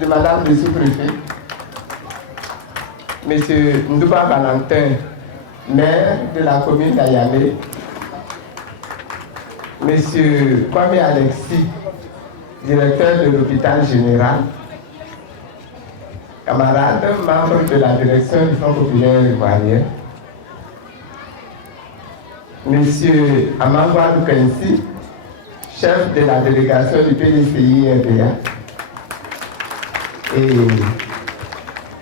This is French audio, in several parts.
De Madame le sous-préfet, Monsieur Ndouba Valentin, maire de la commune d'Ayamé, Monsieur Kwame Alexis, directeur de l'hôpital général, camarades, membres de la direction du Front populaire ivoirien, Monsieur Amangwa Lukensi, chef de la délégation du PDCI-RDA, et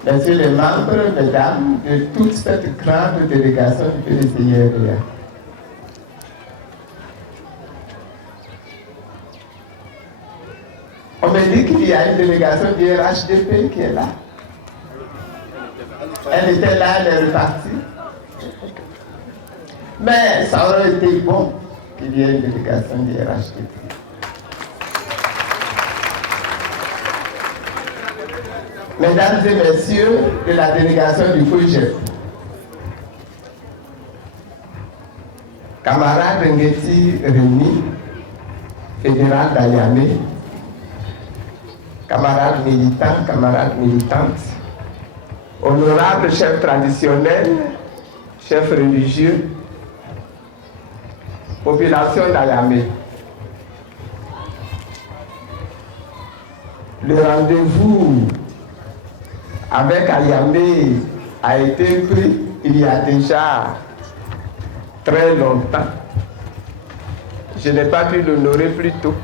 messieurs les membres, mesdames, de toute cette grande délégation du PDCI-RDA. On me dit qu'il y a une délégation du RHDP qui est là. Elle était là, elle est repartie. Mais ça aurait été bon qu'il y ait une délégation du RHDP. Mesdames et messieurs de la délégation du FOIGEP, camarade Ngeti Rémi, fédéral d'Ayamé, camarades militants, camarades militantes, honorables chefs traditionnels, chefs religieux, population d'Ayamé. Le rendez-vous avec Ayamé a été pris il y a déjà très longtemps. Je n'ai pas pu l'honorer plus tôt.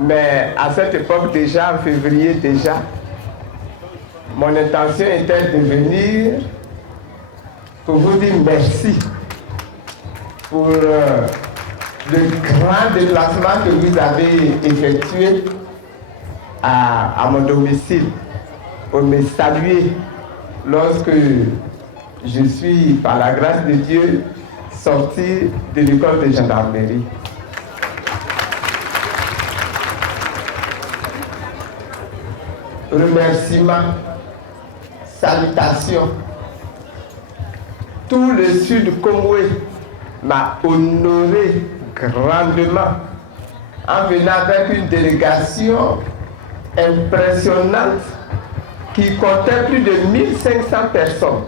Mais à cette époque déjà, en février déjà, mon intention était de venir pour vous dire merci pour le grand déplacement que vous avez effectué à mon domicile, pour me saluer lorsque je suis, par la grâce de Dieu, sorti de l'école de gendarmerie. Remerciements, salutations. Tout le Sud Congolais m'a honoré grandement en venant avec une délégation impressionnante qui comptait plus de 1500 personnes.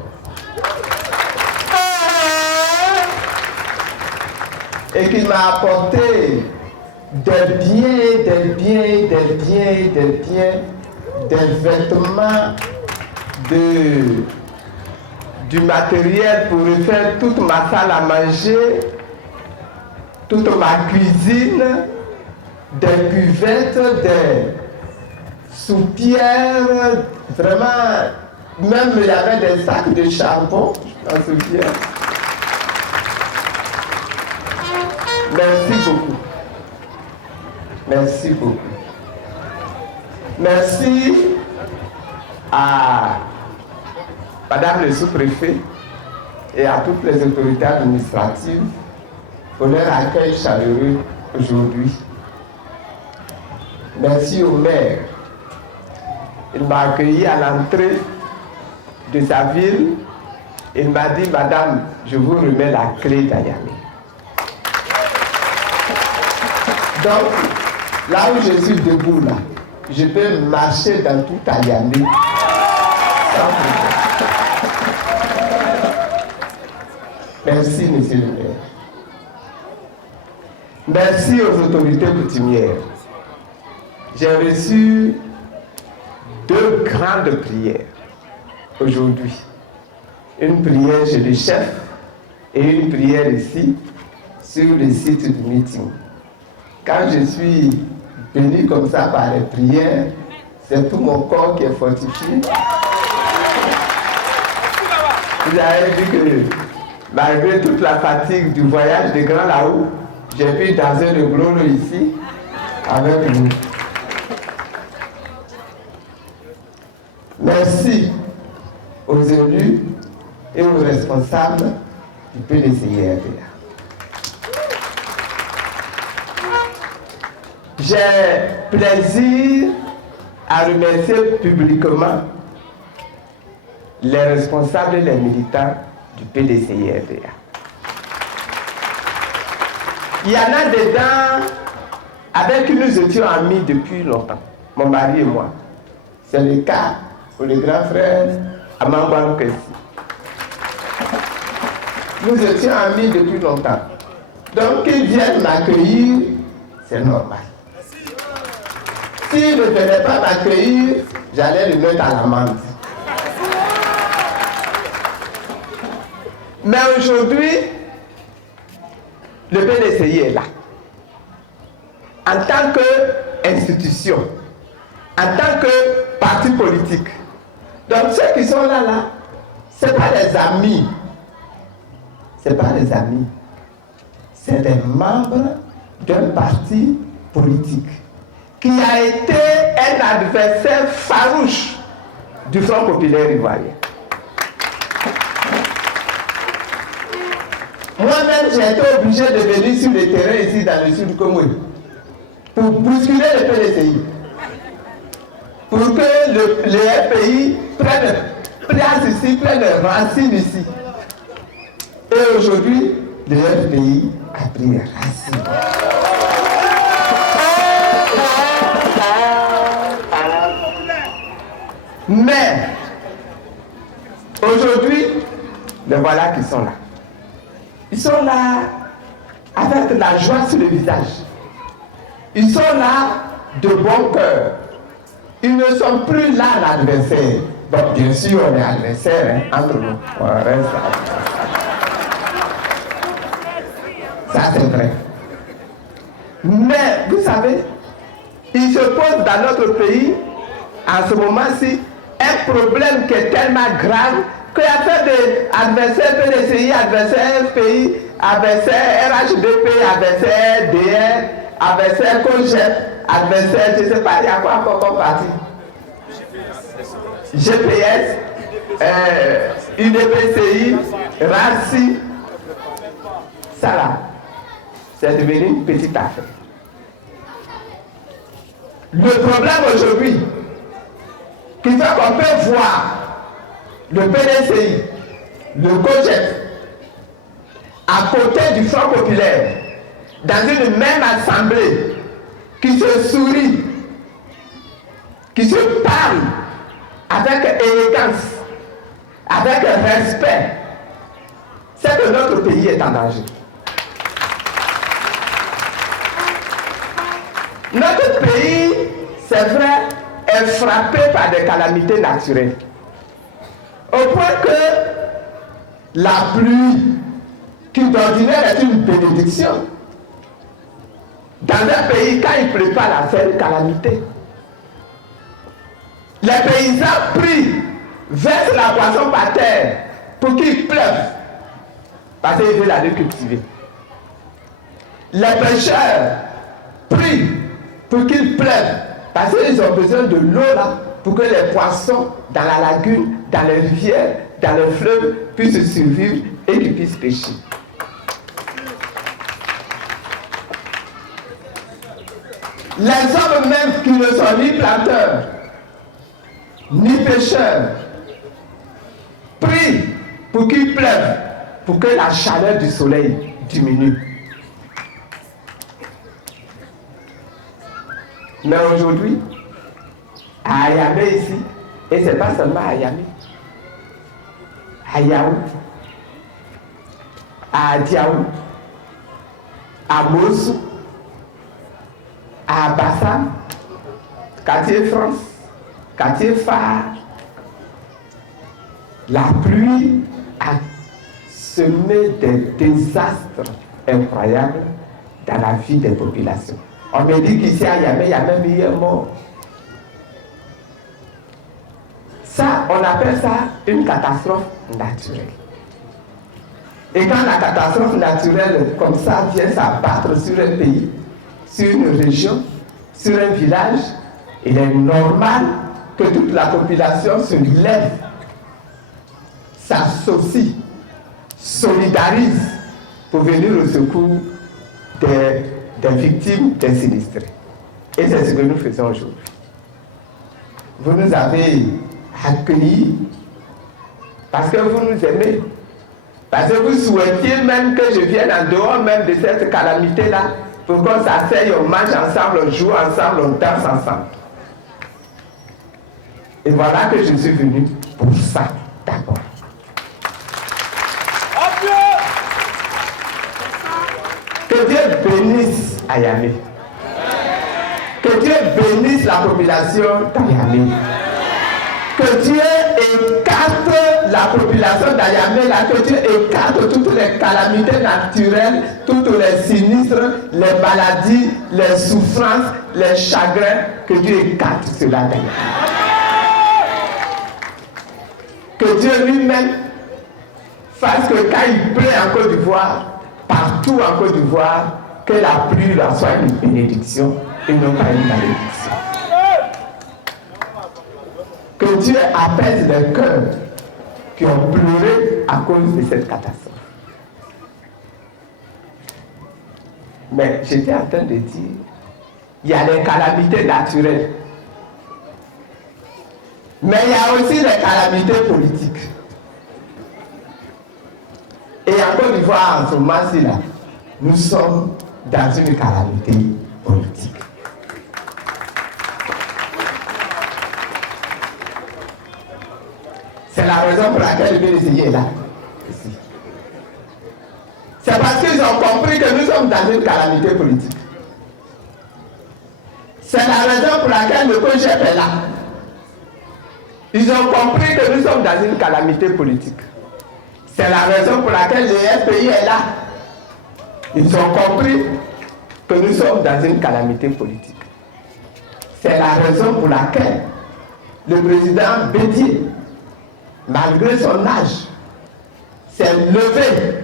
Et qui m'a apporté des vêtements, du matériel pour refaire toute ma salle à manger, toute ma cuisine, des cuvettes, des soupières, vraiment, même il y avait des sacs de charbon, je m'en souviens. Merci beaucoup. Merci beaucoup. Merci à Madame le sous-préfet et à toutes les autorités administratives pour leur accueil chaleureux aujourd'hui. Merci au maire. Il m'a accueilli à l'entrée de sa ville. Il m'a dit, Madame, je vous remets la clé d'Ayamé. Donc, là où je suis debout, là, je peux marcher dans tout Ayamé sans problème. Merci, monsieur le maire. Merci aux autorités coutumières. J'ai reçu 2 grandes prières aujourd'hui. Une prière chez le chef et une prière ici, sur le site du meeting. Quand je suis venu comme ça par les prières, c'est tout mon corps qui est fortifié. Vous avez vu que malgré toute la fatigue du voyage de Grand Laou, j'ai pu danser le glolo ici avec vous. Merci aux élus et aux responsables du PDCI-RDA. J'ai plaisir à remercier publiquement les responsables et les militants du PDCI-RDA. Il y en a dedans avec qui nous étions amis depuis longtemps, mon mari et moi. C'est le cas pour le grand frère Amangwan Kessi. Nous étions amis depuis longtemps. Donc qu'ils viennent m'accueillir, c'est normal. S'ils ne venaient pas m'accueillir, j'allais le mettre à l'amende. Mais aujourd'hui, le PDCI est là. En tant qu'institution, en tant que parti politique. Donc ceux qui sont là, ce n'est pas des amis. Ce n'est pas des amis. C'est des membres d'un parti politique qui a été un adversaire farouche du Front populaire ivoirien. Moi-même, j'ai été obligé de venir sur le terrain ici dans le sud du Congo pour bousculer le PDCI, pour que le RPI prenne place ici, prenne racine ici. Et aujourd'hui, le RPI a pris racine. Mais, aujourd'hui, les voilà qui sont là. Ils sont là avec la joie sur le visage. Ils sont là de bon cœur. Ils ne sont plus là l'adversaire. Donc bien sûr, on est adversaire entre nous. On reste ça c'est vrai. Mais vous savez, il se pose dans notre pays, en ce moment-ci, un problème qui est tellement grave qu'il y a fait des adversaires PDCI, adversaires FPI, adversaires RHDP, adversaires DR, adversaires COGEP, adversaires, je ne sais pas, il y a quoi encore comme parti? GPS, UDPCI, RACI, ça là, c'est devenu une petite affaire. Le problème aujourd'hui, qui fait qu'on peut voir le PDCI, le COGEP, à côté du Front populaire, dans une même assemblée, qui se sourit, qui se parle avec élégance, avec respect, c'est que notre pays est en danger. Notre pays, c'est vrai, est frappé par des calamités naturelles. Au point que la pluie, qui d'ordinaire est une bénédiction, dans un pays, quand il ne pleut pas, là, c'est une calamité. Les paysans prient, versent la poisson par terre pour qu'il pleuve, parce qu'ils veulent aller cultiver. Les pêcheurs prient pour qu'il pleuve, parce qu'ils ont besoin de l'eau là, pour que les poissons dans la lagune, dans les rivières, dans les fleuves puissent survivre et qu'ils puissent pêcher. Les hommes même qui ne sont ni planteurs, ni pêcheurs, prient pour qu'il pleuve, pour que la chaleur du soleil diminue. Mais aujourd'hui, à Ayamé ici, et ce n'est pas seulement à Ayamé, à Yaou, à Diaou, à Mossou, à Bassam, quartier France, quartier phare, la pluie a semé des désastres incroyables dans la vie des populations. On me dit qu'ici à Yamé, il y a même eu un mort. Ça, on appelle ça une catastrophe naturelle. Et quand la catastrophe naturelle comme ça vient s'abattre sur un pays, sur une région, sur un village, il est normal que toute la population se lève, s'associe, solidarise pour venir au secours des victimes, des sinistrés. Et c'est ce que nous faisons aujourd'hui. Vous nous avez accueillis parce que vous nous aimez, parce que vous souhaitiez même que je vienne en dehors même de cette calamité-là, pour qu'on s'asseye, on mange ensemble, on joue ensemble, on danse ensemble. Et voilà que je suis venu pour ça d'abord. Que Dieu bénisse Ayamé. Que Dieu bénisse la population d'Ayamé. Que Dieu écarte la population d'Ayamé, que Dieu écarte toutes les calamités naturelles, tous les sinistres, les maladies, les souffrances, les chagrins. Que Dieu écarte cela d'Ayamé. Que Dieu lui-même fasse que quand il pleut en Côte d'Ivoire, partout en Côte d'Ivoire, que la pluie là soit une bénédiction et non pas une malédiction. Que Dieu apaise les cœurs qui ont pleuré à cause de cette catastrophe. Mais j'étais en train de dire, il y a des calamités naturelles. Mais il y a aussi les calamités politiques. Et en Côte d'Ivoire, en ce moment-ci, là, nous sommes dans une calamité politique. C'est la raison pour laquelle le BDCI est là. Ici. C'est parce qu'ils ont compris que nous sommes dans une calamité politique. C'est la raison pour laquelle le COGEP est là. Ils ont compris que nous sommes dans une calamité politique. C'est la raison pour laquelle le FPI est là. Ils ont compris que nous sommes dans une calamité politique. C'est la raison pour laquelle le président Bédié, malgré son âge, s'est levé,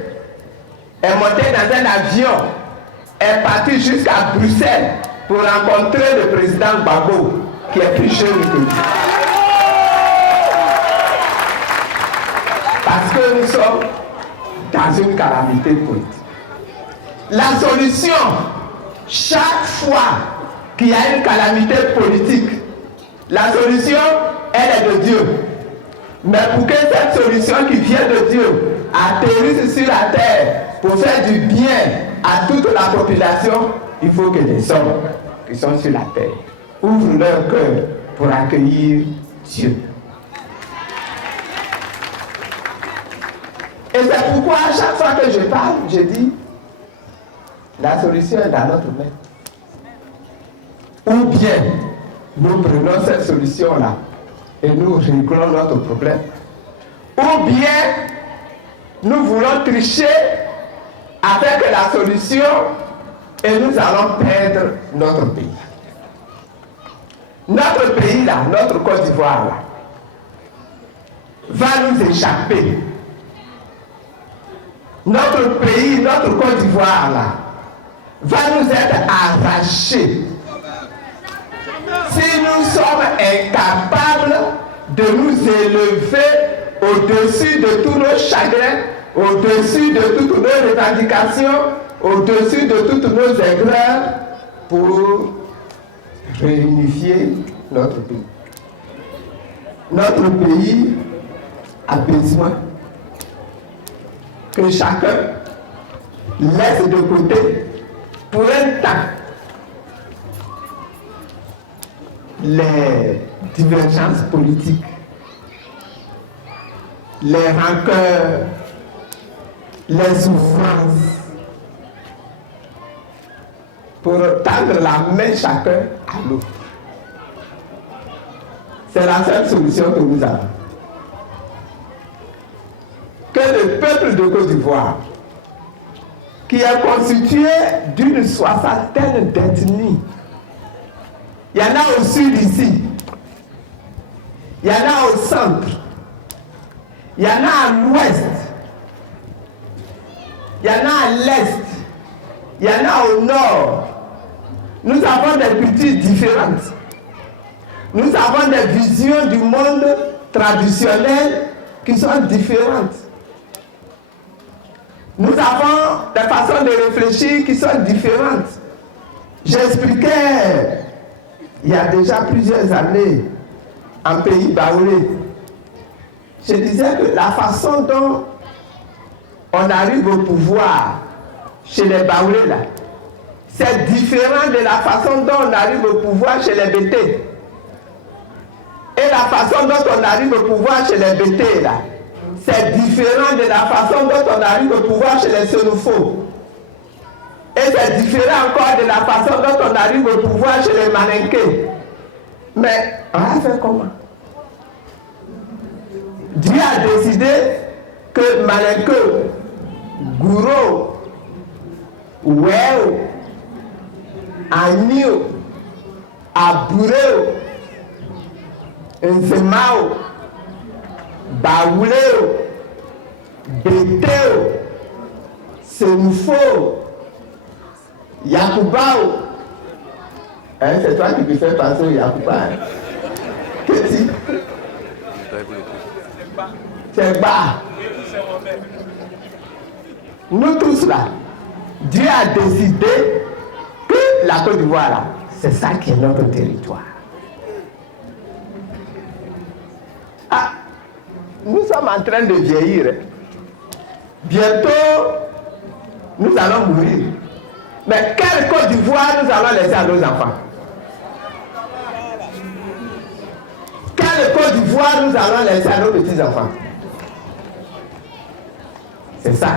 est monté dans un avion, est parti jusqu'à Bruxelles pour rencontrer le président Gbagbo, qui est plus jeune que lui. Parce que nous sommes dans une calamité politique. La solution, chaque fois qu'il y a une calamité politique, la solution, elle est de Dieu. Mais pour que cette solution qui vient de Dieu atterrisse sur la terre pour faire du bien à toute la population, il faut que les hommes qui sont sur la terre ouvrent leur cœur pour accueillir Dieu. Et c'est pourquoi à chaque fois que je parle, je dis, la solution est dans notre main. Ou bien, nous prenons cette solution-là et nous réglons notre problème. Ou bien, nous voulons tricher avec la solution et nous allons perdre notre pays. Notre pays là, notre Côte d'Ivoire là, va nous échapper. Notre pays, notre Côte d'Ivoire là, va nous être arraché si nous sommes incapables de nous élever au-dessus de tous nos chagrins, au-dessus de toutes nos revendications, au-dessus de toutes nos erreurs pour réunifier notre pays. Notre pays a besoin que chacun laisse de côté pour un temps les divergences politiques, les rancœurs, les souffrances, pour tendre la main chacun à l'autre. C'est la seule solution que nous avons. Que le peuple de Côte d'Ivoire, qui est constitué d'une soixantaine d'ethnies, il y en a au sud ici, il y en a au centre, il y en a à l'ouest, il y en a à l'est, il y en a au nord. Nous avons des cultures différentes. Nous avons des visions du monde traditionnel qui sont différentes. Nous avons des façons de réfléchir qui sont différentes. J'expliquais il y a déjà plusieurs années en pays baoulé. Je disais que la façon dont on arrive au pouvoir chez les baoulés là, c'est différent de la façon dont on arrive au pouvoir chez les Bétés. Et la façon dont on arrive au pouvoir chez les Bétés là, c'est différent de la façon dont on arrive au pouvoir chez les Sénoufos. Et c'est différent encore de la façon dont on arrive au pouvoir chez les Malinqués. Mais on va faire comment? Dieu a décidé que Malinqué, Gouro, Ouéo, Agneau, Abouréo, Nzemao, Baouléo, Bétéo, Sénoufo, Yakoubao. Hein, c'est toi qui me fais penser au Yakouba. Qu'est-ce que c'est bas. Nous tous là, Dieu a décidé que la Côte d'Ivoire là, c'est ça qui est notre territoire. Ah, nous sommes en train de vieillir. Bientôt, nous allons mourir. Mais quelle Côte d'Ivoire nous allons laisser à nos enfants? Quelle Côte d'Ivoire nous allons laisser à nos petits-enfants? C'est ça.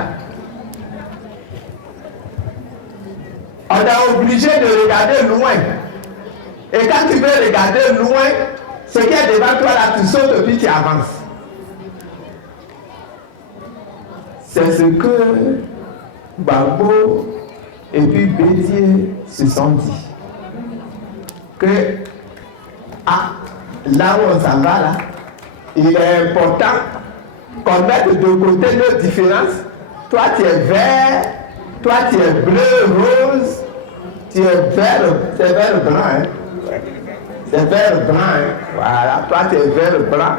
On est obligé de regarder loin. Et quand tu veux regarder loin, ce qui est devant toi là, tu sautes et puis tu avances. C'est ce que Gbagbo et puis Bédié se sont dit. Que là où on s'en va là, il est important qu'on mette de côté nos différences. Toi tu es vert, toi tu es bleu, rose, tu es vert, c'est vert blanc. Hein? C'est vert blanc. Hein? Voilà, toi tu es vert blanc.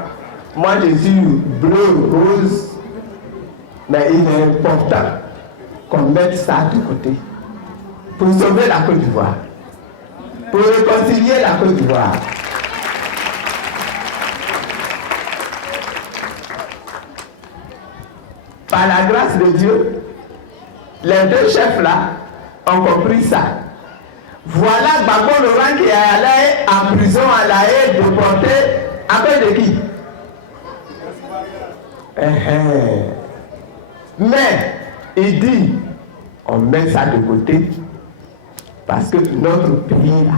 Moi je suis bleu, rose. Mais il est important qu'on mette ça de côté pour sauver la Côte d'Ivoire, pour réconcilier la Côte d'Ivoire. Par la grâce de Dieu, les deux chefs là ont compris ça. Voilà Gbagbo Laurent qui est allé en prison à La Haye, déporté à cause de qui? Mais il dit, on met ça de côté parce que notre pays là,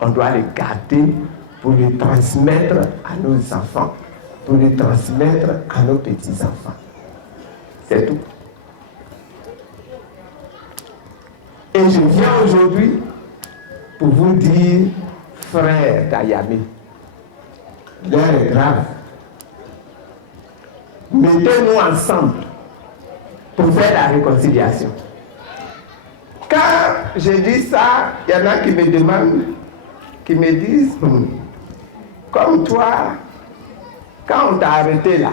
on doit le garder pour le transmettre à nos enfants, pour le transmettre à nos petits-enfants. C'est tout. Et je viens aujourd'hui pour vous dire, frère d'Ayamé, l'heure est grave. Mettez-nous ensemble pour faire la réconciliation. Quand je dis ça, il y en a qui me demandent, qui me disent, comme toi, quand on t'a arrêté là,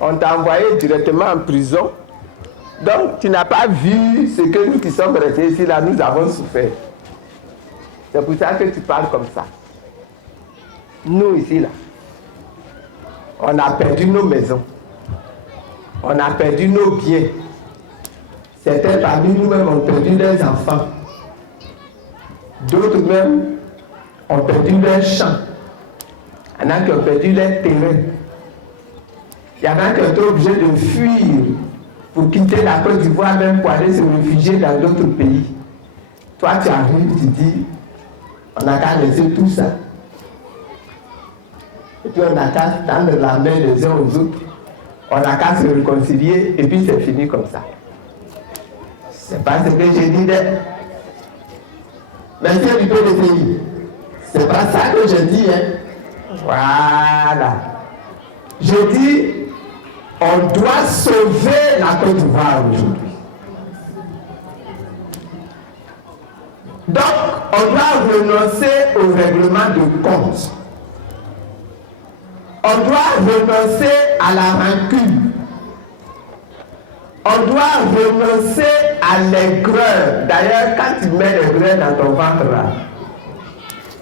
on t'a envoyé directement en prison. Donc, tu n'as pas vu ce que nous qui sommes restés ici, là, nous avons souffert. C'est pour ça que tu parles comme ça. Nous, ici, là, on a perdu nos maisons. On a perdu nos biens. Certains parmi nous-mêmes ont perdu leurs enfants. D'autres même ont perdu leurs champs. Il y en a qui ont perdu leurs terrains. Il y en a qui ont été obligés de fuir pour quitter la Côte d'Ivoire même pour aller se réfugier dans d'autres pays. Toi, tu arrives, tu dis, on n'a qu'à laisser tout ça. Et puis on n'a qu'à tendre la main les uns aux autres. On n'a qu'à se réconcilier et puis c'est fini comme ça. C'est pas ce que j'ai dit d'être. Merci du peu de pays. C'est pas ça que je dis, hein. Voilà. Je dis, on doit sauver la Côte d'Ivoire aujourd'hui. Donc, on doit renoncer au règlement de compte. On doit renoncer à la rancune. On doit renoncer à l'aigreur. D'ailleurs, quand tu mets l'aigreur dans ton ventre là,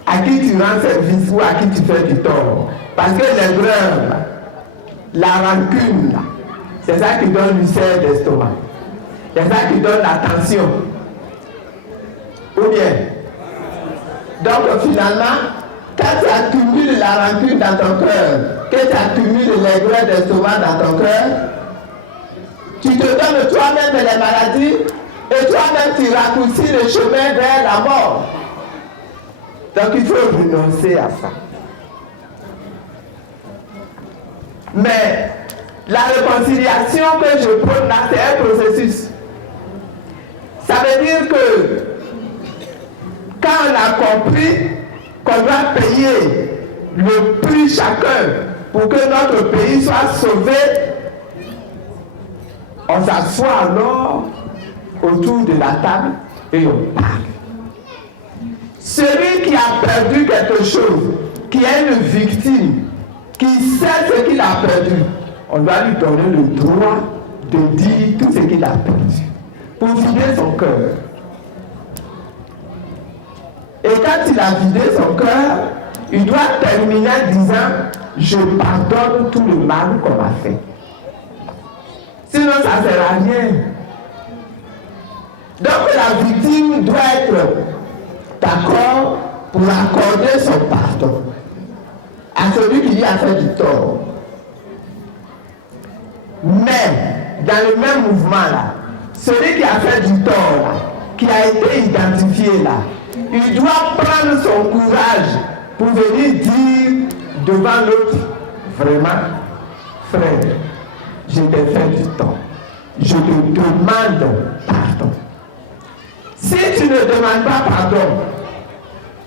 à qui tu rends service ou à qui tu fais du tort. Parce que l'aigreur, la rancune, c'est ça qui donne l'ulcère d'estomac. C'est ça qui donne la tension. Ou bien. Donc finalement, quand tu accumules la rancune dans ton cœur, que tu accumules l'aigreur d'estomac dans ton cœur, tu te donnes toi-même les maladies et toi-même tu raccourcis le chemin vers la mort. Donc il faut renoncer à ça. Mais la réconciliation que je prône là, c'est un processus. Ça veut dire que quand on a compris qu'on doit payer le prix chacun pour que notre pays soit sauvé, on s'assoit alors autour de la table et on parle. Celui qui a perdu quelque chose, qui est une victime, qui sait ce qu'il a perdu, on doit lui donner le droit de dire tout ce qu'il a perdu pour vider son cœur. Et quand il a vidé son cœur, il doit terminer en disant « Je pardonne tout le mal qu'on m'a fait ». Sinon, ça ne sert à rien. Donc la victime doit être d'accord pour accorder son pardon à celui qui lui a fait du tort. Mais, dans le même mouvement là, celui qui a fait du tort là, qui a été identifié là, il doit prendre son courage pour venir dire devant l'autre, vraiment, frère, je t'ai fait du tort. Je te demande pardon. Si tu ne demandes pas pardon,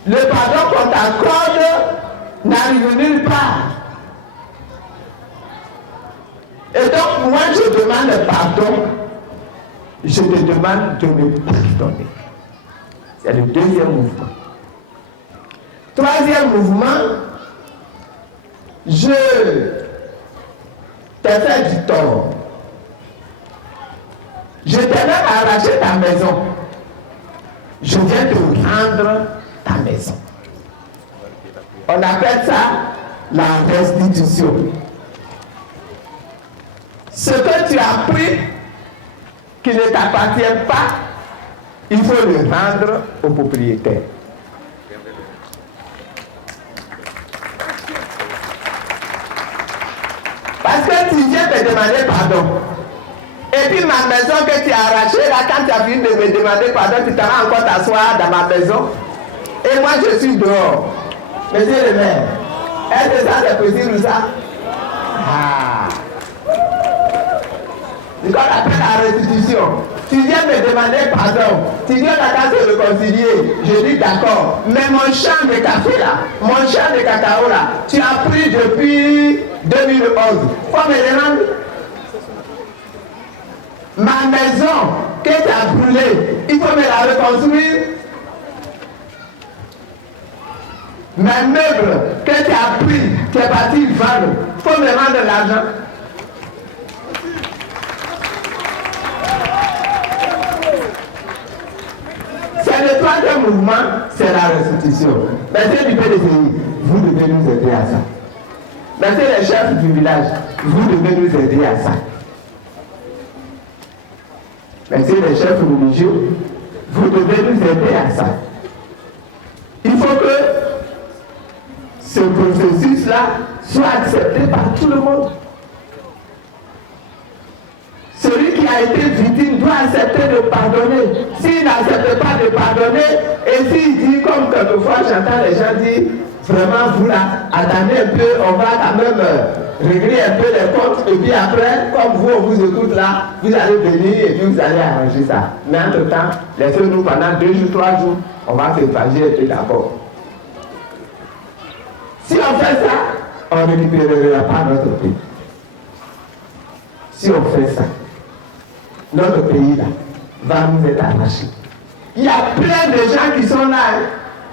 le pardon qu'on t'accorde n'arrive nulle part. Et donc, moi, je demande pardon. Je te demande de me pardonner. C'est le deuxième mouvement. Troisième mouvement, je t'ai fait du tort. Je t'ai même arraché ta maison. Je viens te rendre ta maison. On appelle ça la restitution. Ce que tu as pris, qui ne t'appartient pas, il faut le rendre au propriétaire. Parce que tu viens te demander pardon. Et puis ma maison que tu as arrachée, là, quand tu as fini de me demander pardon, tu t'en vas encore t'asseoir dans ma maison. Et moi, je suis dehors. Monsieur le maire, est-ce que ça c'est possible ça? Ah. C'est qu'on appelle la restitution. Tu viens me demander pardon. Tu viens à se réconcilier. Je dis d'accord. Mais mon champ de café là, mon champ de cacao là, tu as pris depuis 2011. Faut me le rendre. Ma maison que tu as brûlée, il faut me la reconstruire. Mes meubles que tu as pris, tu es parti vendre, il faut me rendre l'argent. C'est le troisième mouvement, c'est la restitution. Monsieur du PDCI, vous devez nous aider à ça. Monsieur les chefs du village, vous devez nous aider à ça. Monsieur les chefs religieux, vous devez nous aider à ça. Il faut que ce processus-là soit accepté par tout le monde. Celui qui a été victime doit accepter de pardonner. S'il n'accepte pas de pardonner, et s'il dit, comme quelquefois j'entends les gens dire, vraiment vous là, attendez un peu, on va quand même régler un peu les comptes, et puis après, comme vous, on vous écoute là, vous allez venir et puis vous allez arranger ça. Mais entre-temps, laissez-nous pendant 2 jours, 3 jours, on va se partager et puis d'accord. Si on fait ça, on ne récupérera pas notre pays. Si on fait ça, notre pays là va nous être arraché. Il y a plein de gens qui sont là, hein,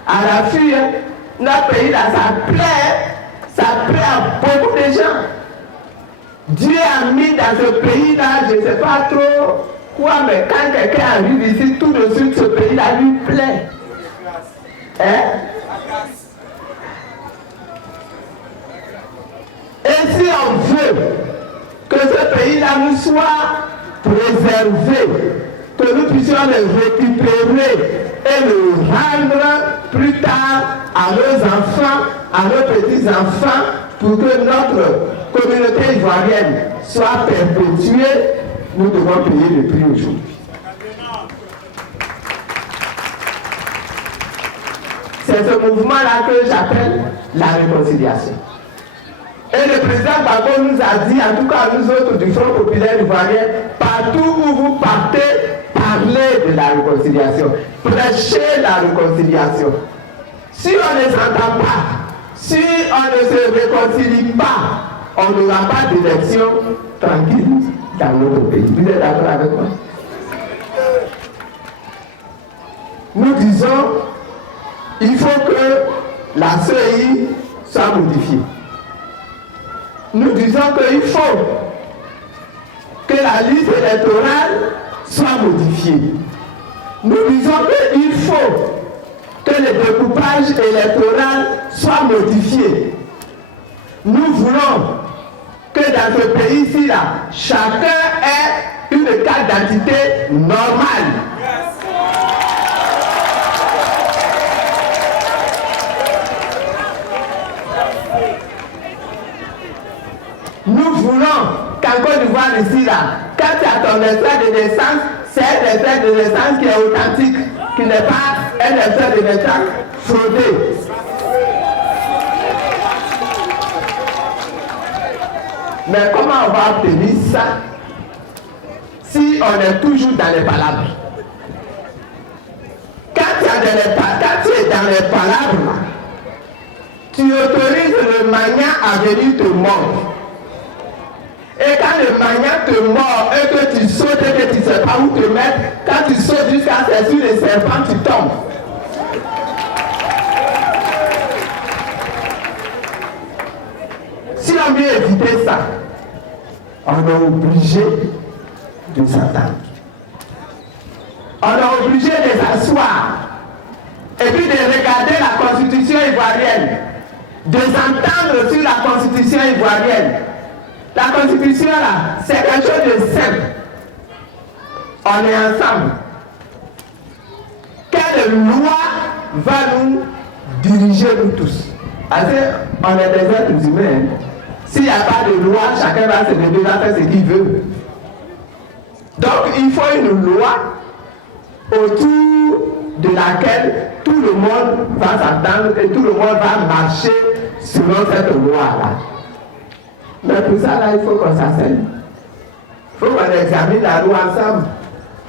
à l'affût. Hein. Notre pays là, ça plaît à beaucoup de gens. Dieu a mis dans ce pays là, je ne sais pas trop quoi, mais quand quelqu'un arrive ici, tout de suite ce pays là lui plaît. Hein? Et si on veut que ce pays là nous soit préservé, que nous puissions le récupérer et le rendre plus tard à nos enfants, à nos petits-enfants, pour que notre communauté ivoirienne soit perpétuée, nous devons payer le prix aujourd'hui. C'est ce mouvement-là que j'appelle la réconciliation. Et le président Gbagbo nous a dit, en tout cas nous autres du Front populaire ivoirien, partout où vous partez, parlez de la réconciliation, prêchez la réconciliation. Si on ne s'entend pas, si on ne se réconcilie pas, on n'aura pas d'élection tranquille dans notre pays. Vous êtes d'accord avec moi? Nous disons, il faut que la CEI soit modifiée. Nous disons qu'il faut que la liste électorale soit modifiée. Nous disons qu'il faut que le découpage électoral soit modifié. Nous voulons que dans ce pays-ci, chacun ait une carte d'identité normale. Nous voulons qu'en Côte d'Ivoire ici, quand tu as ton extrait de naissance, c'est un extrait de naissance qui est authentique, qui n'est pas un extrait de naissance fraudé. Mais comment on va obtenir ça si on est toujours dans les palabres? Quand tu es dans les palabres, tu autorises le magnat à venir te mordre. Et quand le magnat te mord et que tu sautes et que tu ne sais pas où te mettre, quand tu sautes jusqu'à ce sur les serpents, tu tombes. Si on veut éviter ça, on est obligé de s'attendre. On est obligé de s'asseoir et puis de regarder la constitution ivoirienne, de s'entendre sur la constitution ivoirienne. La constitution là, c'est quelque chose de simple. On est ensemble. Quelle loi va nous diriger nous tous? Parce qu'on est des êtres humains. S'il n'y a pas de loi, chacun va se lever, va faire ce qu'il veut. Donc il faut une loi autour de laquelle tout le monde va s'attendre et tout le monde va marcher selon cette loi-là. Mais pour ça, là, il faut qu'on s'asseye. Il faut qu'on examine la loi ensemble.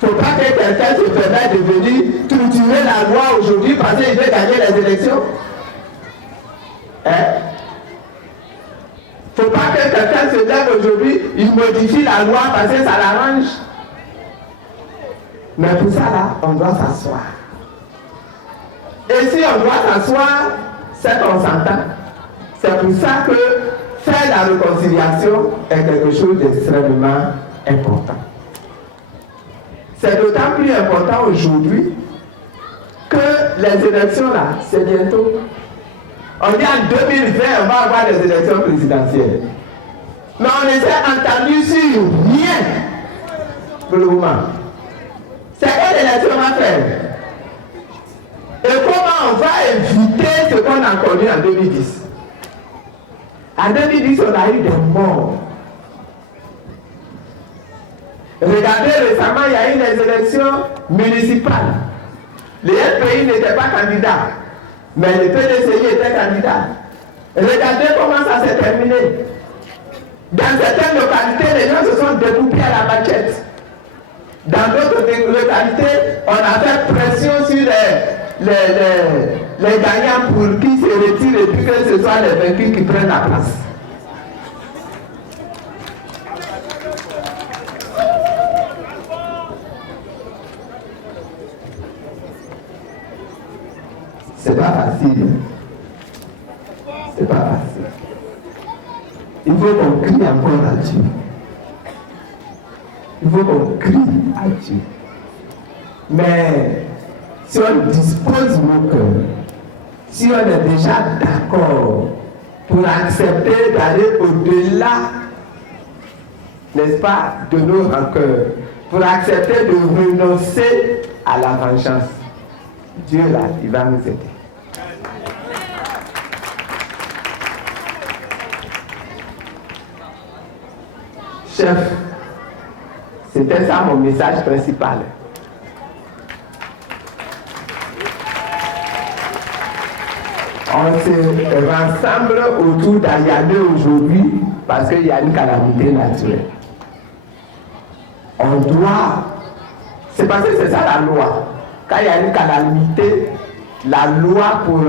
Il ne faut pas que quelqu'un se permette de venir torturer la loi aujourd'hui parce qu'il veut gagner les élections. Hein? Il ne faut pas que quelqu'un se lève aujourd'hui, il modifie la loi parce que ça l'arrange. Mais pour ça, là, on doit s'asseoir. Et si on doit s'asseoir, c'est qu'on s'entend. C'est pour ça que faire la réconciliation est quelque chose d'extrêmement important. C'est d'autant plus important aujourd'hui que les élections là, c'est bientôt. On dit en 2020, on va avoir des élections présidentielles. Mais on ne s'est entendu sur rien pour le moment. C'est quelle élection on va faire? Et comment on va éviter ce qu'on a connu en 2010? En 2010, on a eu des morts. Regardez récemment, il y a eu des élections municipales. Les FPI n'étaient pas candidats, mais le PDCI était candidat. Regardez comment ça s'est terminé. Dans certaines localités, les gens se sont découpés à la machette. Dans d'autres localités, on a fait pression sur les gagnants pour qu'ils se retirent et puis que ce soit les vaincus qui prennent la place. il faut qu'on crie encore à Dieu. Il faut qu'on crie à Dieu. Mais si on dispose nos cœurs, si on est déjà d'accord pour accepter d'aller au-delà, n'est-ce pas, de nos rancœurs, pour accepter de renoncer à la vengeance, Dieu là, il va nous aider. Chef, c'était ça mon message principal. On se rassemble autour d'Ayamé aujourd'hui parce qu'il y a une calamité naturelle. On doit, c'est parce que c'est ça la loi. Quand il y a une calamité, la loi pour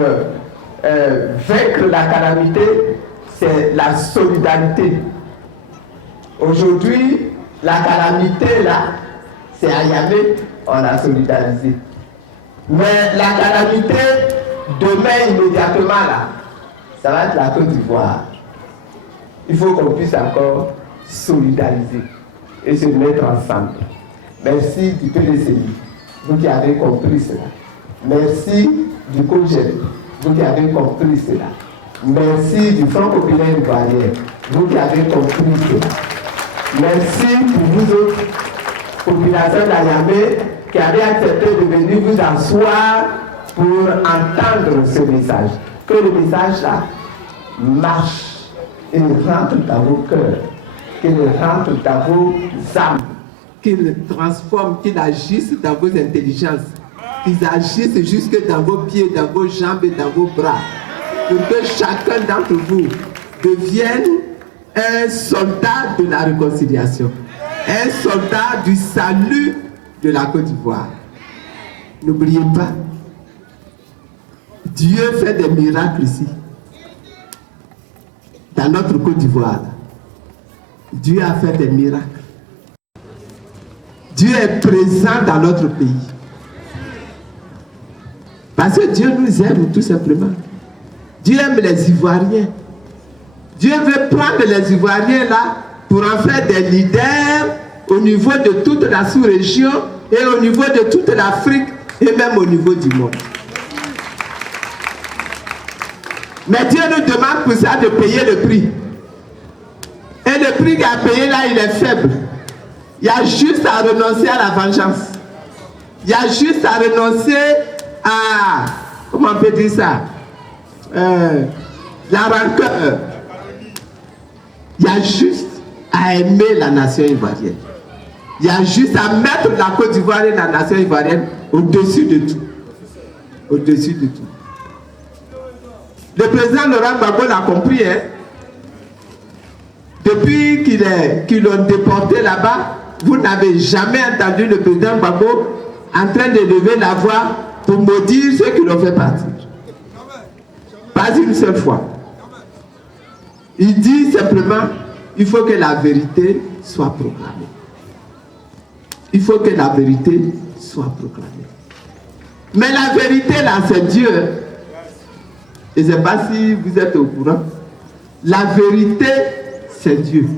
vaincre la calamité, c'est la solidarité. Aujourd'hui, la calamité là, c'est Ayamé, on a solidarisé. Mais la calamité, demain immédiatement là, ça va être la Côte d'Ivoire. Il faut qu'on puisse encore solidariser et se mettre ensemble. Merci du PDCI, vous qui avez compris cela. Merci du COGEP, vous qui avez compris cela. Merci du Front populaire ivoirien, vous qui avez compris cela. Merci pour vous autres, population d'Ayamé, qui avez accepté de venir vous asseoir pour entendre ce message. Que le message là marche et rentre dans vos cœurs, qu'il rentre dans vos âmes, qu'il transforme, qu'il agisse dans vos intelligences, qu'il agisse jusque dans vos pieds, dans vos jambes et dans vos bras, pour que chacun d'entre vous devienne un soldat de la réconciliation, un soldat du salut de la Côte d'Ivoire. N'oubliez pas, Dieu fait des miracles ici, dans notre Côte d'Ivoire. Dieu a fait des miracles. Dieu est présent dans notre pays. Parce que Dieu nous aime tout simplement. Dieu aime les Ivoiriens. Dieu veut prendre les Ivoiriens là pour en faire des leaders au niveau de toute la sous-région et au niveau de toute l'Afrique et même au niveau du monde. Mais Dieu nous demande pour ça de payer le prix. Et le prix qu'il a payé là, il est faible. Il y a juste à renoncer à la vengeance. Il y a juste à renoncer à, comment on peut dire ça, la rancœur. Il y a juste à aimer la nation ivoirienne. Il y a juste à mettre la Côte d'Ivoire et la nation ivoirienne au-dessus de tout. Au-dessus de tout. Le président Laurent Gbagbo l'a compris, hein. Depuis qu'ils l'ont déporté là-bas, vous n'avez jamais entendu le président Gbagbo en train de lever la voix pour maudire ceux qui l'ont fait partir. Pas une seule fois. Il dit simplement, il faut que la vérité soit proclamée. Il faut que la vérité soit proclamée. Mais la vérité là, c'est Dieu. Je ne sais pas si vous êtes au courant. La vérité, c'est Dieu.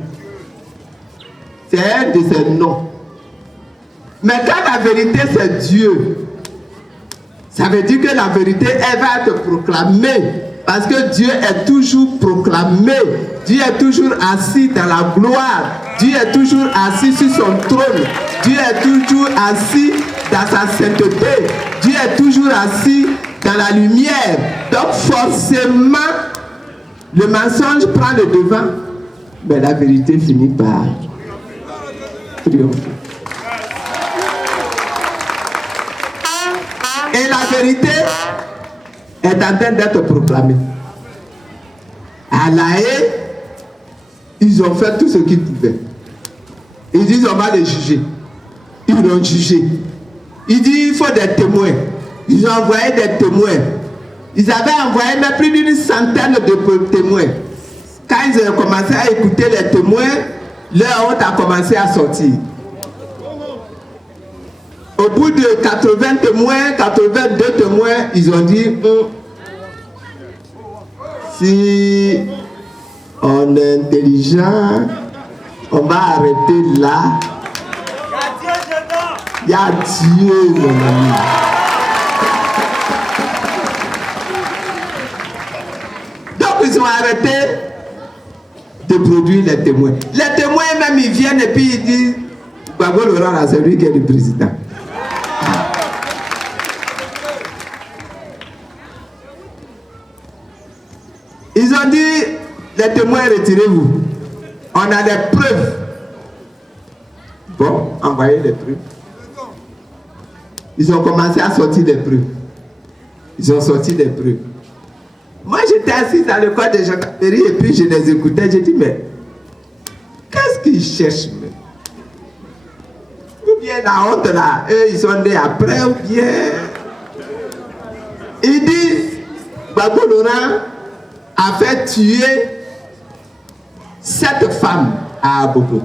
C'est un de ses noms. Mais quand la vérité, c'est Dieu, ça veut dire que la vérité, elle va être proclamée. Parce que Dieu est toujours proclamé. Dieu est toujours assis dans la gloire. Dieu est toujours assis sur son trône. Dieu est toujours assis dans sa sainteté. Dieu est toujours assis dans la lumière. Donc forcément, le mensonge prend le devant, mais la vérité finit par triompher. Et la vérité est en train d'être proclamée. À La Haye, ils ont fait tout ce qu'ils pouvaient. Ils disent on va les juger. Ils l'ont jugé. Ils disent il faut des témoins. Ils ont envoyé des témoins. Ils avaient envoyé même plus d'une centaine de témoins. Quand ils ont commencé à écouter les témoins, leur honte a commencé à sortir. Au bout de 80 témoins, 82 témoins, ils ont dit si On est intelligent. On va arrêter là. Il y a Dieu, mon ami. Donc, ils ont arrêté de produire les témoins. Les témoins, même, ils viennent et puis ils disent Gbagbo Laurent, c'est lui qui est le président. Ils ont dit les témoins, retirez-vous. On a des preuves. Bon, envoyez les preuves. Ils ont commencé à sortir des preuves. Ils ont sorti des preuves. Moi, j'étais assis dans le coin de gendarmerie et puis je les écoutais. J'ai dit, mais qu'est-ce qu'ils cherchent même? Ou bien la honte là, eux, ils sont nés après, ou bien. Ils disent, Gbagbo Laurent a fait tuer 7 femmes à Abobo.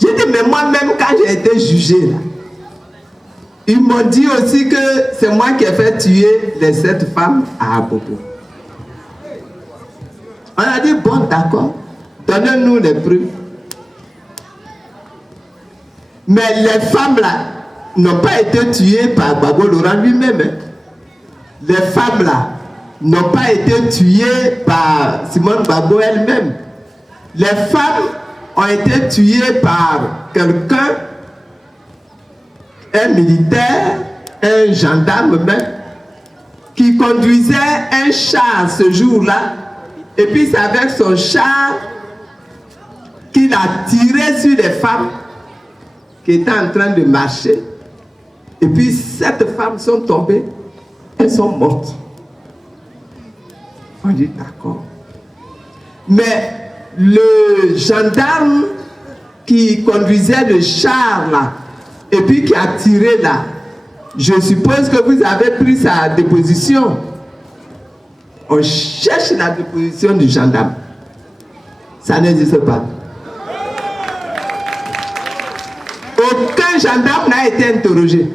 J'ai dit, mais moi-même, quand j'ai été jugé, là, ils m'ont dit aussi que c'est moi qui ai fait tuer les 7 femmes à Abobo. On a dit, bon, d'accord, donnez-nous les preuves. Mais les femmes là n'ont pas été tuées par Gbagbo Laurent lui-même. Hein. Les femmes là n'ont pas été tuées par Simone Gbagbo elle-même. Les femmes ont été tuées par quelqu'un, un militaire, un gendarme même, qui conduisait un char ce jour-là, et puis c'est avec son char qu'il a tiré sur les femmes qui étaient en train de marcher, et puis 7 femmes sont tombées, elles sont mortes. On dit d'accord. Mais le gendarme qui conduisait le char là, et puis qui a tiré là, je suppose que vous avez pris sa déposition. On cherche la déposition du gendarme. Ça n'existe pas. Aucun gendarme n'a été interrogé.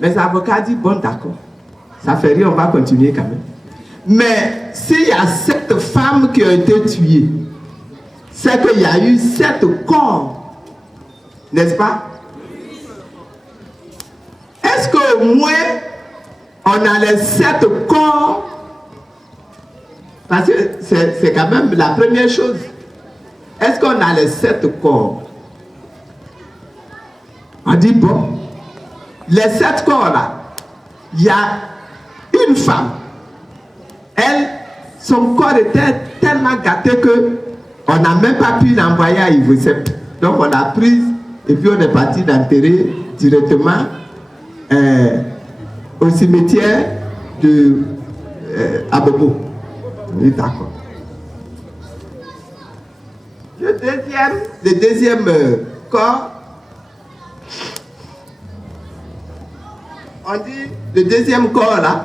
Les avocats disent, bon d'accord, ça fait rien, on va continuer quand même. Mais s'il y a 7 femmes qui ont été tuées, c'est qu'il y a eu 7 corps, n'est-ce pas? Est-ce qu'au moins, on a les 7 corps? Parce que c'est quand même la première chose. Est-ce qu'on a les 7 corps? On dit, bon, les 7 corps là, il y a une femme. Elle, son corps était tellement gâté que on n'a même pas pu l'envoyer à Ivosep. Donc on l'a prise et puis on est parti d'enterrer directement au cimetière de Abobo. Oui, d'accord. Le deuxième corps, on dit, le deuxième corps là,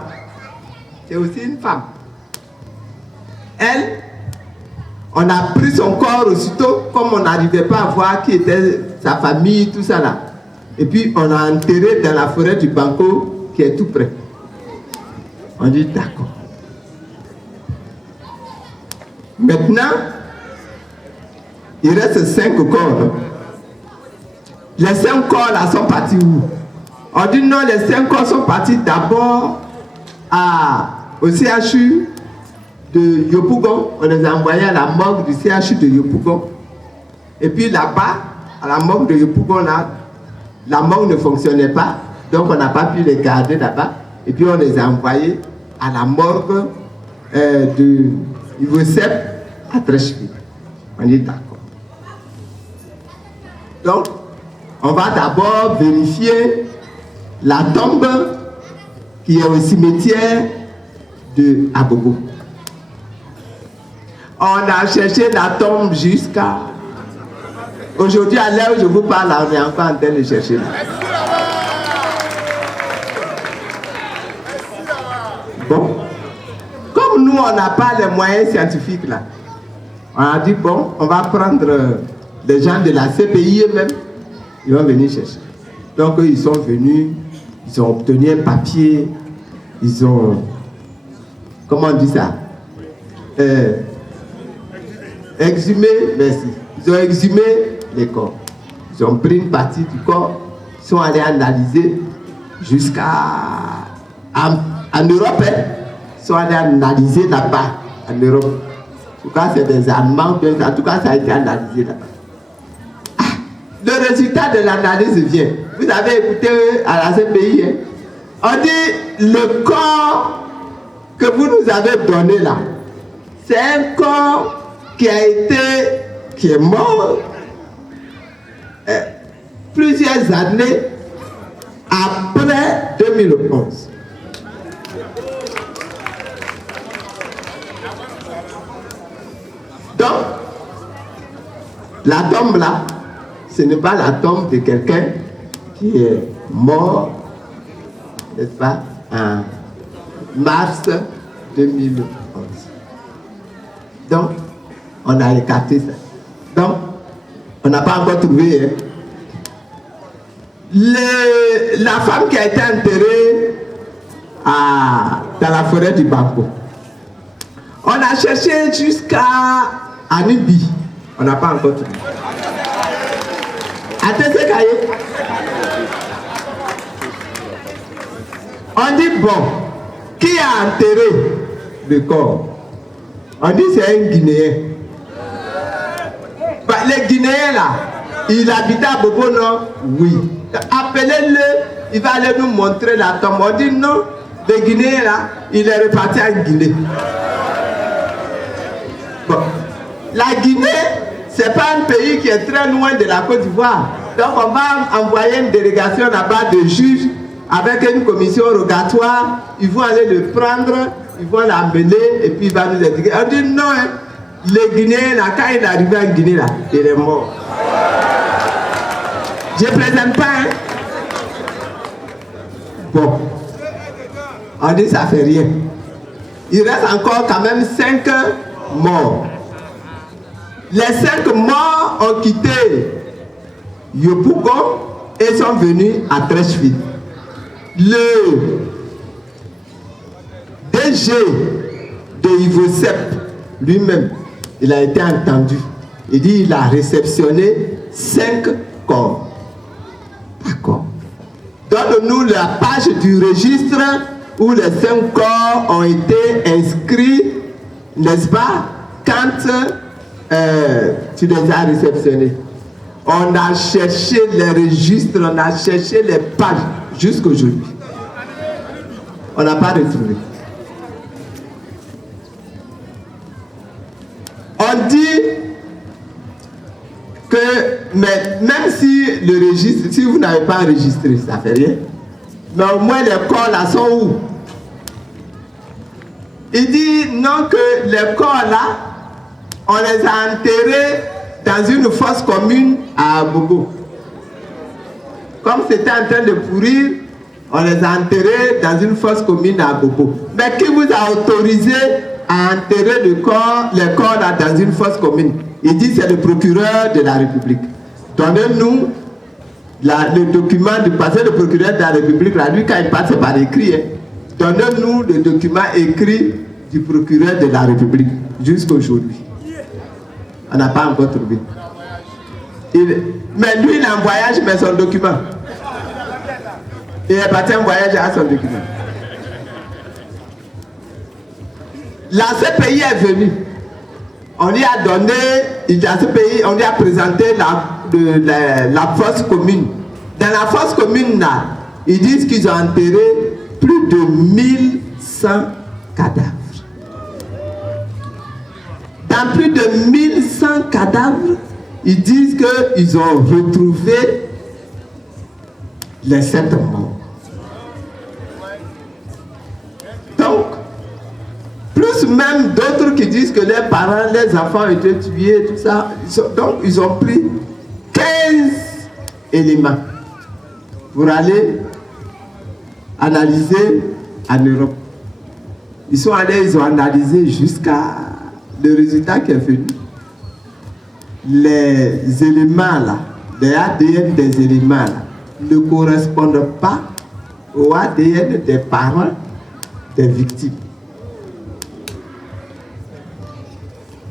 c'est aussi une femme. Elle, on a pris son corps aussitôt, comme on n'arrivait pas à voir qui était sa famille, tout ça là. Et puis on a enterré dans la forêt du Banco, qui est tout près. On dit d'accord. Maintenant, il reste 5 corps. Les 5 corps là sont partis où? On dit non, les 5 corps sont partis d'abord au CHU de Yopougon. On les a envoyés à la morgue du CHU de Yopougon. Et puis là-bas, à la morgue de Yopougon, là, la morgue ne fonctionnait pas. Donc on n'a pas pu les garder là-bas. Et puis on les a envoyés à la morgue de Ivosep à Trècheville. On est d'accord. Donc, on va d'abord vérifier la tombe qui est au cimetière de Abobo. On a cherché la tombe jusqu'à... Aujourd'hui, à l'heure où je vous parle, on est encore en train de chercher. Bon. Comme nous, on n'a pas les moyens scientifiques là, on a dit, bon, on va prendre des gens de la CPI eux-mêmes, ils vont venir chercher. Donc, ils sont venus ils ont obtenu un papier, ils ont, comment on dit ça, exhumé, merci, ils ont exhumé les corps. Ils ont pris une partie du corps, ils sont allés analyser jusqu'à en Europe, hein, ils sont allés analyser là-bas, en Europe. En tout cas, c'est des Allemands, en tout cas, ça a été analysé là-bas. Le résultat de l'analyse vient. Vous avez écouté à la CPI, hein? On dit le corps que vous nous avez donné là, c'est un corps qui est mort plusieurs années après 2011. Donc, la tombe là, ce n'est pas la tombe de quelqu'un qui est mort, n'est-ce pas, en mars 2011. Donc, on a écarté ça. Donc, on n'a pas encore trouvé. Hein. La femme qui a été enterrée dans la forêt du Bamako, on a cherché jusqu'à Anibi. On n'a pas encore trouvé. On dit, bon, qui a enterré le corps? On dit c'est un Guinéen. Bah, les Guinéens là, il habitait à Bobo, non? Oui. Appelez-le, il va aller nous montrer la tombe. On dit non, les Guinéens là, il est reparti en Guinée. Bon. La Guinée, c'est pas un pays qui est très loin de la Côte d'Ivoire. Donc on va envoyer une délégation là-bas de juges avec une commission rogatoire. Ils vont aller le prendre, ils vont l'amener et puis il va nous indiquer. On dit non, hein, les Guinéens là, quand il est arrivé en Guinée là, il est mort. Je ne plaisante pas, hein. Bon. On dit ça fait rien. Il reste encore quand même 5 morts. Les 5 morts ont quitté Yopougon et sont venus à Treichville. Le DG de Ivosep lui-même, il a été entendu. Il dit qu'il a réceptionné 5 corps. D'accord. Donne-nous la page du registre où les 5 corps ont été inscrits, n'est-ce pas, quand tu les as réceptionnés. On a cherché les registres, on a cherché les pages jusqu'aujourd'hui. On n'a pas retrouvé. On dit que même si le registre, si vous n'avez pas enregistré, ça ne fait rien. Mais au moins les corps là sont où? Il dit non, que les corps là, on les a enterrés dans une fosse commune à Bobo. Comme c'était en train de pourrir, on les a enterrés dans une fosse commune à Bobo. Mais qui vous a autorisé à enterrer les corps là dans une fosse commune? Il dit c'est le procureur de la République. Donnez-nous le document du passé, le procureur de la République, là, lui quand il passe par écrit, hein, donnez-nous le document écrit du procureur de la République jusqu'à aujourd'hui. On n'a pas encore trouvé. Mais lui il est en voyage, mais son document. Il est parti en voyage à son document. La CPI est venue. On lui a donné, la CPI, on lui a présenté la fosse commune. Dans la fosse commune là, ils disent qu'ils ont enterré plus de 1100 cadavres. Dans plus de 1100 cadavres, ils disent qu'ils ont retrouvé les 7 morts. Donc, plus même d'autres qui disent que leurs parents, les enfants ont été tués, tout ça. Donc, ils ont pris 15 éléments pour aller analyser en Europe. Ils sont allés, ils ont analysé jusqu'à le résultat qui est venu. Les éléments là, les ADN des éléments là, ne correspondent pas au ADN des parents des victimes.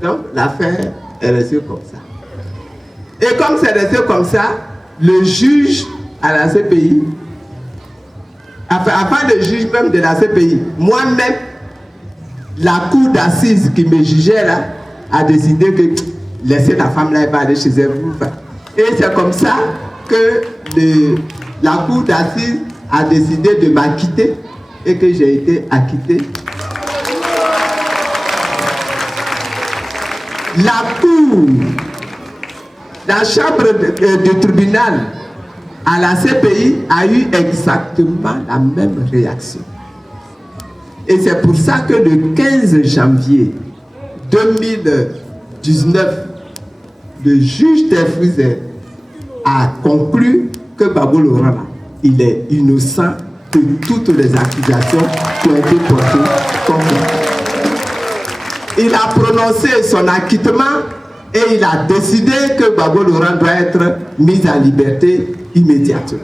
Donc l'affaire est restée comme ça. Et comme c'est resté comme ça, le juge à la CPI, enfin le juge même de la CPI, moi-même, la cour d'assises qui me jugeait là, a décidé que laissez la femme là et va aller chez elle. Et c'est comme ça que la cour d'assises a décidé de m'acquitter et que j'ai été acquitté. La cour, la chambre du tribunal à la CPI a eu exactement la même réaction. Et c'est pour ça que le 15 janvier 2019, le juge Terfouze a conclu que Gbagbo Laurent, il est innocent de toutes les accusations qui ont été portées contre lui. Il a prononcé son acquittement et il a décidé que Gbagbo Laurent doit être mis en liberté immédiatement.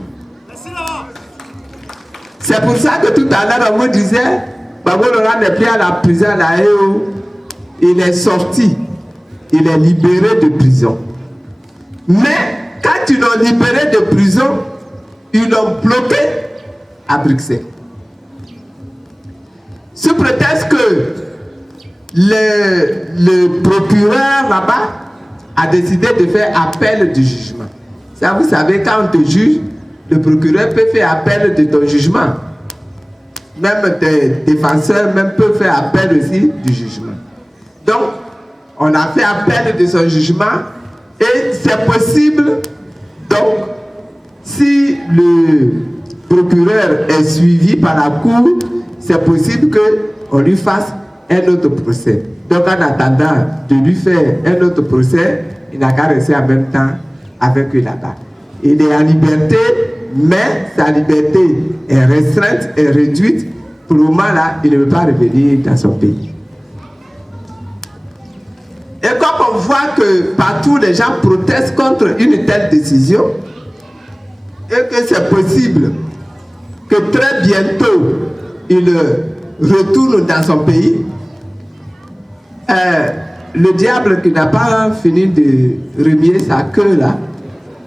C'est pour ça que tout à l'heure on vous disait Gbagbo Laurent n'est plus à la prison à la EO. Il est sorti, il est libéré de prison. Mais quand ils l'ont libéré de prison, ils l'ont bloqué à Bruxelles. Sous prétexte que le procureur là-bas a décidé de faire appel du jugement. Ça, vous savez, quand on te juge, le procureur peut faire appel de ton jugement. Même tes défenseurs même peuvent faire appel aussi du jugement. Donc, on a fait appel de son jugement et c'est possible, donc, si le procureur est suivi par la cour, c'est possible qu'on lui fasse un autre procès. Donc, en attendant de lui faire un autre procès, il n'a qu'à rester en même temps avec eux là-bas. Il est en liberté, mais sa liberté est restreinte et réduite. Pour le moment là, il ne veut pas revenir dans son pays. Et comme on voit que partout les gens protestent contre une telle décision, et que c'est possible que très bientôt il retourne dans son pays, le diable qui n'a pas fini de remuer sa queue là,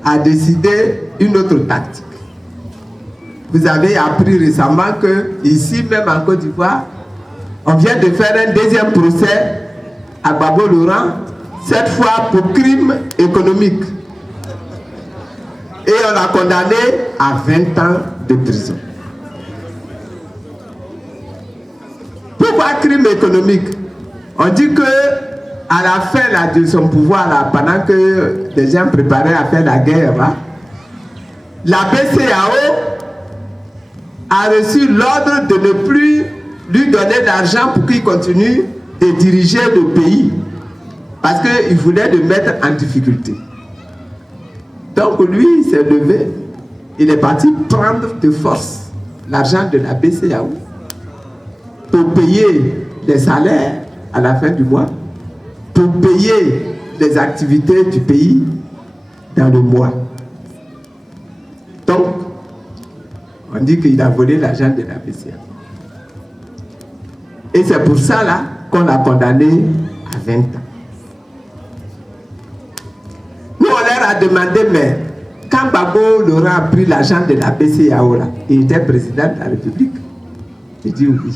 a décidé une autre tactique. Vous avez appris récemment que ici même en Côte d'Ivoire, on vient de faire un deuxième procès à Gbagbo Laurent, cette fois pour crime économique. Et on l'a condamné à 20 ans de prison. Pourquoi crime économique? On dit que à la fin là, de son pouvoir, là, pendant que les gens préparaient à faire la guerre, là, la BCEAO a reçu l'ordre de ne plus lui donner d'argent pour qu'il continue de diriger le pays. Parce qu'il voulait le mettre en difficulté. Donc lui, il s'est levé. Il est parti prendre de force l'argent de la BCEAO pour payer les salaires à la fin du mois, pour payer les activités du pays dans le mois. Donc, on dit qu'il a volé l'argent de la BCEAO. Et c'est pour ça là qu'on l'a condamné à 20 ans. Nous, on leur a demandé, mais quand Gbagbo Laurent a pris l'argent de la BCEAO, là, il était président de la République. Il dit oui.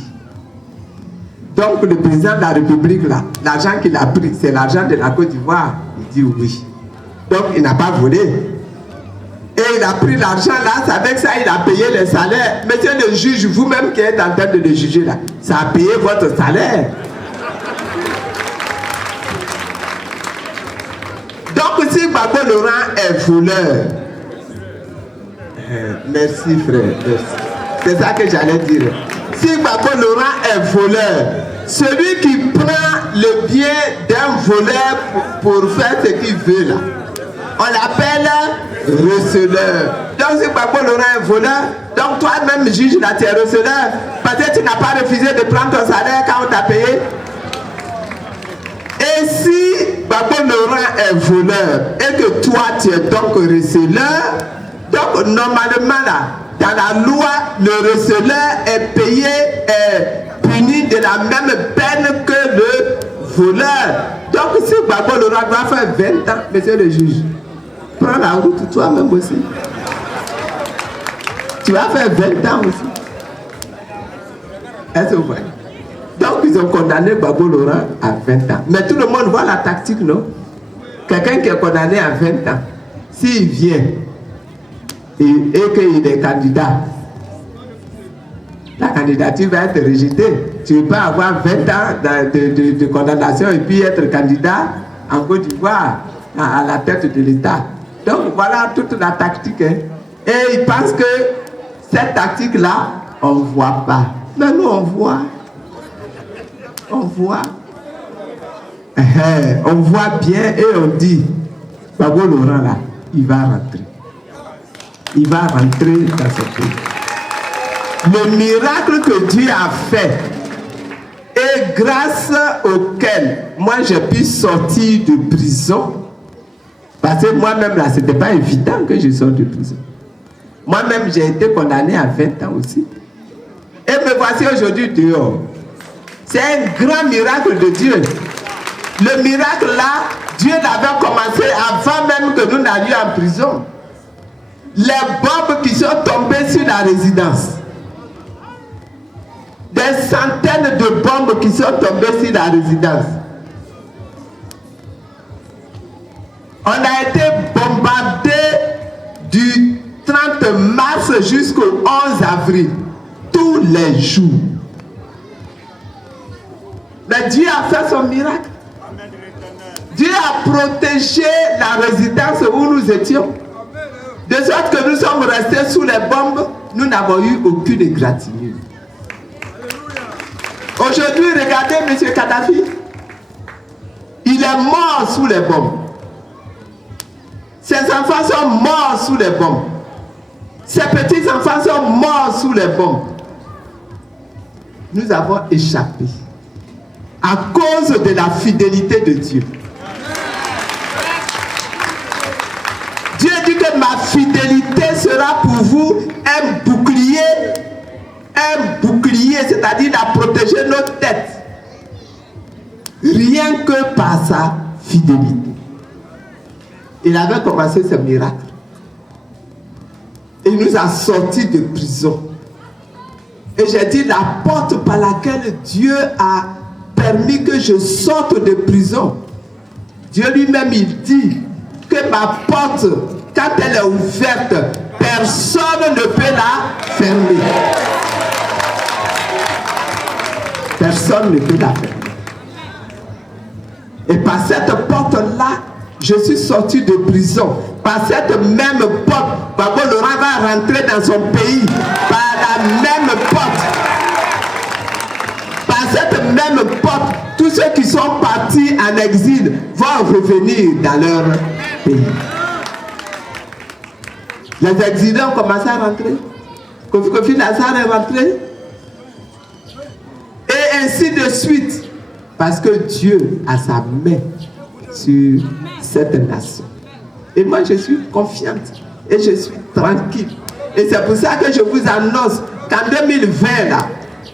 Donc le président de la République, là, l'argent qu'il a pris, c'est l'argent de la Côte d'Ivoire. Il dit oui. Donc il n'a pas volé. Et il a pris l'argent là, c'est avec ça il a payé les salaires. Monsieur le juge, vous-même qui êtes en train de le juger là, ça a payé votre salaire. Donc si Gbagbo Laurent est voleur, merci frère, merci. C'est ça que j'allais dire. Si Gbagbo Laurent est voleur, celui qui prend le bien d'un voleur pour faire ce qu'il veut là, on l'appelle receleur. Donc si Gbagbo Laurent est voleur, donc toi-même juge là, tu es receleur, parce que tu n'as pas refusé de prendre ton salaire quand on t'a payé. Et si Gbagbo Laurent est voleur et que toi tu es donc receleur, donc normalement là, dans la loi, le receleur est payé, est puni de la même peine que le voleur. Donc si Gbagbo Laurent doit faire 20 ans, monsieur le juge, prends la route toi-même aussi. Tu vas faire 20 ans aussi. Est-ce que vous voyez? Donc ils ont condamné Gbagbo Laurent à 20 ans. Mais tout le monde voit la tactique, non? Quelqu'un qui est condamné à 20 ans, s'il vient et qu'il est candidat, la candidature va être rejetée. Tu ne peux pas avoir 20 ans de condamnation et puis être candidat en Côte d'Ivoire à la tête de l'État. Donc voilà toute la tactique. Hein. Et ils pensent que cette tactique-là, on ne voit pas. Mais nous, on voit. On voit. On voit bien et on dit, Gbagbo Laurent là, il va rentrer. Il va rentrer dans ce pays. Le miracle que Dieu a fait et grâce auquel moi j'ai pu sortir de prison, parce que moi-même là, c'était pas évident que je sorte de prison. Moi-même, j'ai été condamné à 20 ans aussi. Et me voici aujourd'hui dehors. C'est un grand miracle de Dieu. Le miracle là, Dieu l'avait commencé avant même que nous n'allions en prison. Les bombes qui sont tombées sur la résidence. Des centaines de bombes qui sont tombées sur la résidence. On a été bombardé du 30 mars jusqu'au 11 avril. Tous les jours. Mais Dieu a fait son miracle. Dieu a protégé la résidence où nous étions. De sorte que nous sommes restés sous les bombes, nous n'avons eu aucune égratignure. Aujourd'hui, regardez M. Kadhafi. Il est mort sous les bombes. Ses enfants sont morts sous les bombes. Ses petits-enfants sont morts sous les bombes. Nous avons échappé à cause de la fidélité de Dieu. Dieu dit que ma fidélité sera pour vous un bouclier, c'est-à-dire à protéger notre tête. Rien que par sa fidélité. Il avait commencé ce miracle. Il nous a sortis de prison. Et j'ai dit la porte par laquelle Dieu a permis que je sorte de prison. Dieu lui-même, il dit que ma porte, quand elle est ouverte, personne ne peut la fermer. Personne ne peut la fermer. Et par cette porte-là, je suis sorti de prison. Par cette même porte, Gbagbo Laurent va rentrer dans son pays. Par la même porte. Par cette même porte, tous ceux qui sont partis en exil vont revenir dans leur pays. Les exilés ont commencé à rentrer. Kofi Lazare est rentré. Et ainsi de suite. Parce que Dieu a sa main sur cette nation. Et moi, je suis confiante. Et je suis tranquille. Et c'est pour ça que je vous annonce qu'en 2020, là,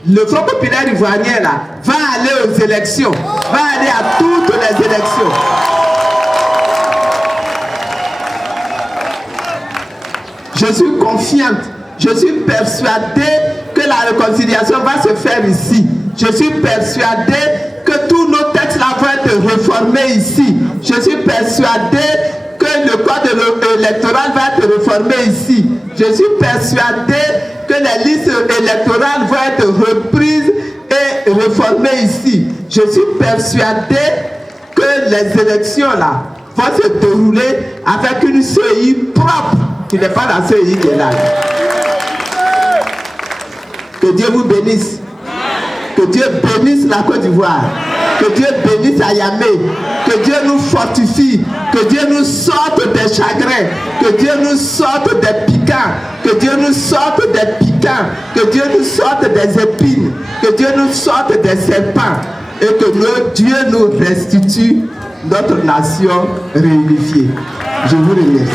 le Front populaire ivoirien là, va aller aux élections. Va aller à toutes les élections. Je suis confiante. Je suis persuadée que la réconciliation va se faire ici. Je suis persuadée que tous nos textes là vont être réformés ici. Je suis persuadée que le code électoral va être réformé ici. Je suis persuadée que les listes électorales vont être reprises et réformées ici. Je suis persuadée que les élections là vont se dérouler avec une CEI propre, qui n'est pas la CEI qui est là. Que Dieu vous bénisse. Que Dieu bénisse la Côte d'Ivoire. Que Dieu bénisse Ayamé. Que Dieu nous fortifie. Que Dieu nous sorte des chagrins. Que Dieu nous sorte des piquants. Que Dieu nous sorte des piquants. Que Dieu nous sorte des épines. Que Dieu nous sorte des serpents. Et que Dieu nous restitue notre nation réunifiée. Je vous remercie.